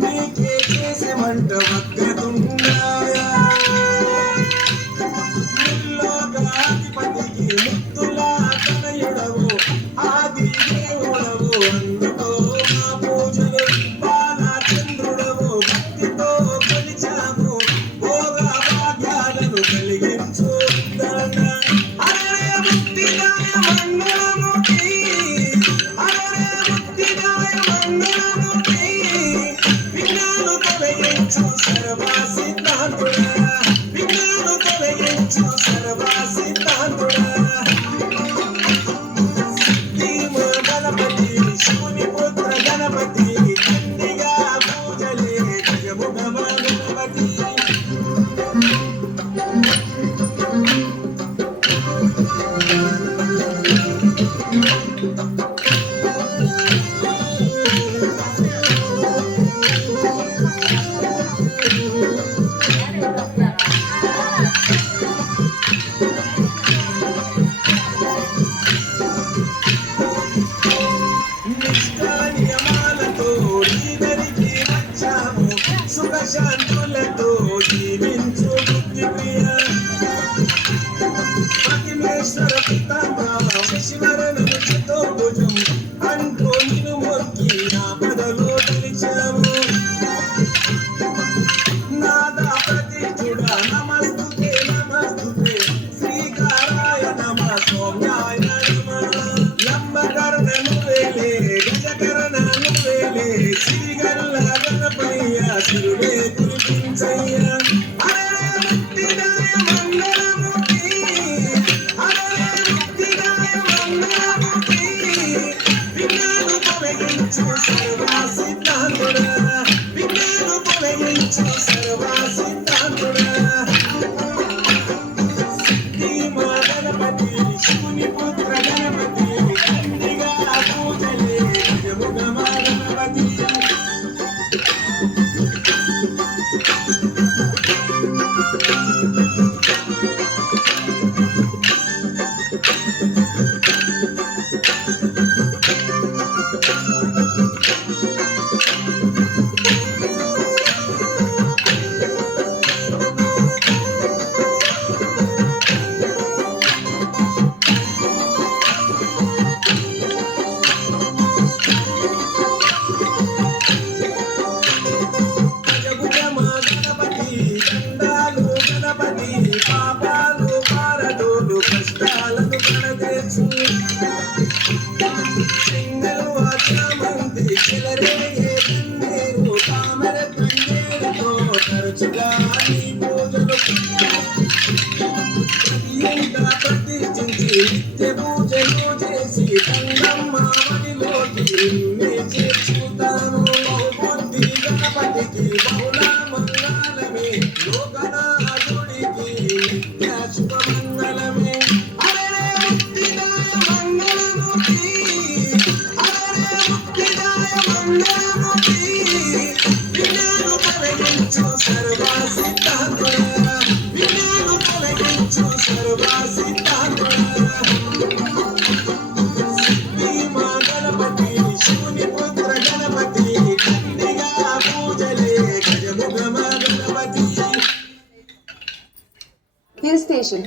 నీకే చేసేమంట వక్రతుండాయా ముల్లోకాధిపతికి ముత్తులా తనయుడవు ఆది దేవుడవు అందుకో మా పూజలు బాలచంద్రుడవు భక్తితో కొలిచాము భోగ భాగ్యాలను కలిగించు శాంతులతో జీవించు బుద్ధి ప్రియ అఖిలేశ్వర పితామహ శశివరణము చతుర్భుజం అంటూ నిన్ను మొక్కి ఆపదలో పిలిచాము నాదా ప్రతిజుడ నమస్తుతే నమస్తుతే శ్రీకారాయ నమ సౌమ్యాయ నమ లంబకర్ణ నువ్వేలే గజకర్ణ నువ్వేలే శ్రీగల్ల గణపయ్య శిరుడే కురిపించయ్య హరే ముక్తిదాయ మంగళమూర్తి హరే ముక్తిదాయ మంగళమూర్తి విఘ్నాలు తొలగించు సర్వ సిద్ధాంతుడా విఘ్నాలు తొలగించు సర్వ సిద్ధాంతుడా సిద్ధి మా గణపతి శివుని పుత్ర గణపతి దండిగా పూజలే జముగ మా గణపతి పాపాలు పారడోలు కష్టాలను కడదేచు సింగలు వాచామంది చిలరేగే కన్నేరు తామర కన్నేరుతో తరచుగా నీ పూజలు ఎంత ప్రతిష్ఠించి నిత్య పూజలు చేసి తంగమ్మ వడిలోకి నిన్నే చేర్చుతాను బహుబుద్ధి గణపతికి బహుళ మంగళమే లోకనాథుడికి నిత్య శుభమంగళమే హరే ముక్తిదాయ మంగళమూర్తి హరే ముక్తిదాయ మంగళ తొలగించు సర్వసిద్ధాంతుడా విఘ్నాలు తొలగించు సర్వసిద్ధాంతుడా సిద్ధి మా గణపతి శివుని పుత్ర గణపతి కన్నిగా పూజలే గజముఖ మా గణపతి Hill Station